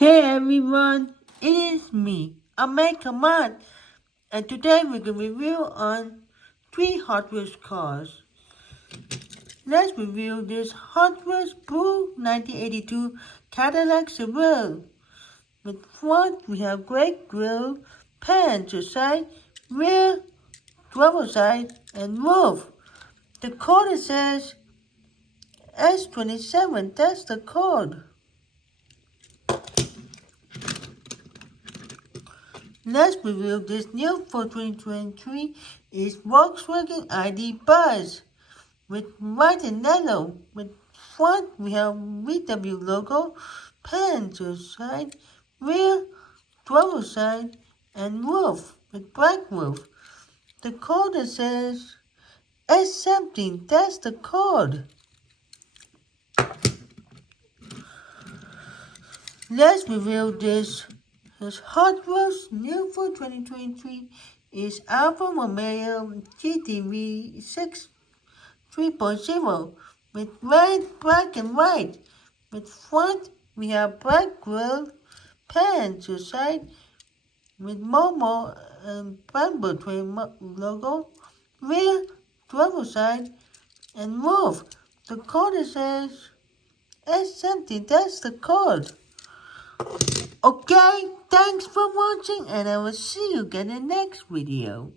Hey everyone, it is me, Ahmed Kamal, and today we're going to review on 3 Hot Wheels cars. Let's review this Hot Wheels Blue 1982 Cadillac Seville. With front we have great grille, pan to side, rear, driver side, and roof. The code says S27, that's the code. Let's review this new for 2023 is Volkswagen ID Buzz with white and yellow. With front we have VW logo, pan to side, rear, driver side, and roof with black roof. The code says S17, that's the code. Let's review this Hot Wheels new for 2023 is Alfa Romeo GTV 6 3.0 with red, black, and white. With front, we have black grille, pan to side with Momo and Bamboo Train logo, rear, driver side, and roof. The code says S70, that's the code. Okay, thanks for watching and I will see you again in the next video.